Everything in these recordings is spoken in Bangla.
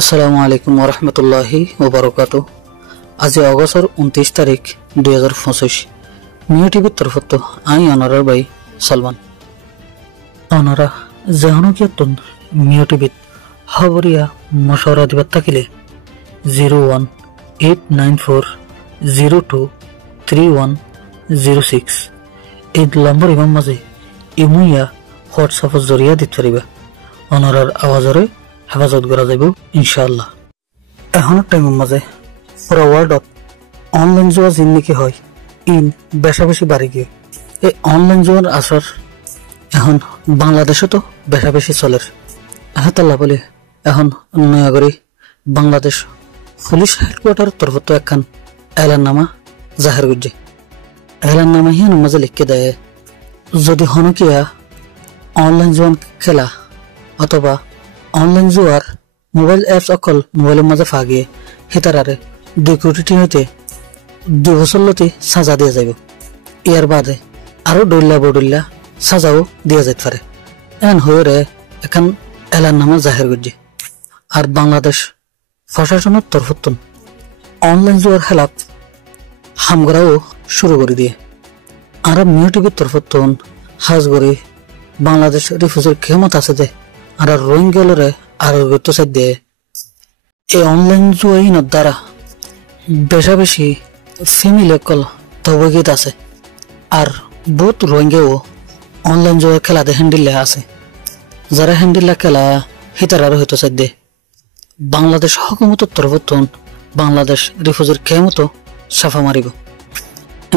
আসসালামু আলাইকুম ওরহমতুল্লাহি ওবরকাতু। আজি অগস্টর 29 তারিখ 2025 মিও টিভির তরফত আই অনরার বাই সলমান অনরা জাহনকিয়তন মিও টিভিত খবরিয়া মশওরা দিবার থাকিলে 01894023106 এই নম্বর ইমাম মাঝে ইমুইয়া হোয়াটসঅ্যাপের জরিয়া দিতে পারিবা। অনরার আওয়াজরে হেফাজত করা যাব ইনশাআল্লাহ। এখনের টাইমের মাঝে পুরো ওয়ার্ল্ডত অনলাইন জুয়া জিন্দিগি হয় ইন বেশা বেশি বাড়ি গিয়ে এই অনলাইন জুয়ার আসর এখন বাংলাদেশে তো বেশা বেশি চলের। আহতাল্লাহ বলে এখন নয়াগরি বাংলাদেশ পুলিশ হেডকোয়ার্টার তরফত একখান এলাননামা জাহের করছে। এলাননামা হিয়ান মাঝে লিখে দেয়, যদি হনকিয়া অনলাইন জুয়ান খেলা অথবা অনলাইন জুয়ার মোবাইল অ্যাপস অকল মোবাইলের মাঝে ফাগিয়ে হিতারারে 2 কোটি হইতে 2 বছরলতি সাজা দিয়ে যাইব। ইয়ার বাদে আরো ডইল্লা বডইল্লা সাজাও দিয়ে যাইতে পারে। এন হয়ে এখন এলান নামা জাহের করছে। আর বাংলাদেশ প্রশাসনের তরফতন অনলাইন জুয়ার খেলাফ হামগরাও শুরু করে দিয়ে। আর মিও টিভির তরফতন হাজগরি বাংলাদেশ রিফিউজির ক্ষমত আছে দে আর রোহিঙ্গালরে আর গত সাইডে এই অনলাইন জুয়াইনের দ্বারা বেশা বেশি ফ্যামিলি কল তবগীত আছে। আর বহুত রোহিঙ্গাও অনলাইন জুয়ার খেলাতে হ্যান্ডিলে আছে। যারা হ্যান্ডিলা খেলা হিতার আর হইতো সাইডে বাংলাদেশ হকুমতের তরফতন বাংলাদেশ রিফিউজির ক্ষমত সাফা মারিব।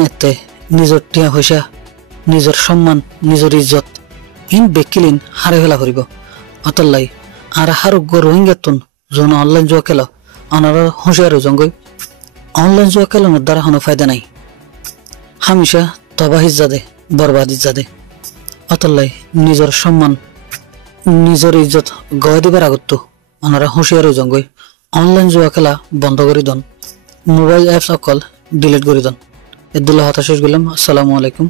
এতে নিজের টিয়া পয়সা, নিজের সম্মান, নিজের ইজ্জত ইন বেকিলিন হারে ফেলা করিব। অতল্লাই আর হারোগ্য রোহিঙ্গাতুন যখন অনলাইন জুয়া খেলা আনারা হুঁশিয়ার জঙ্গই অনলাইন জুয়া খেলানোর দ্বারা কোনো ফায়দা নাই, হামেশা তবাহিজ যাদে বরবাদিত যাদে। অতল্লাই নিজের সম্মান, নিজের ইজ্জত গয় দিবার আগত আনারা হুঁশিয়ার জঙ্গই অনলাইন জুয়া খেলা বন্ধ করে দন, মোবাইল অ্যাপস অকল ডিলিট করে দন। এদুল্লাহ হতাশেষ গেলাম। আসসালামু আলাইকুম।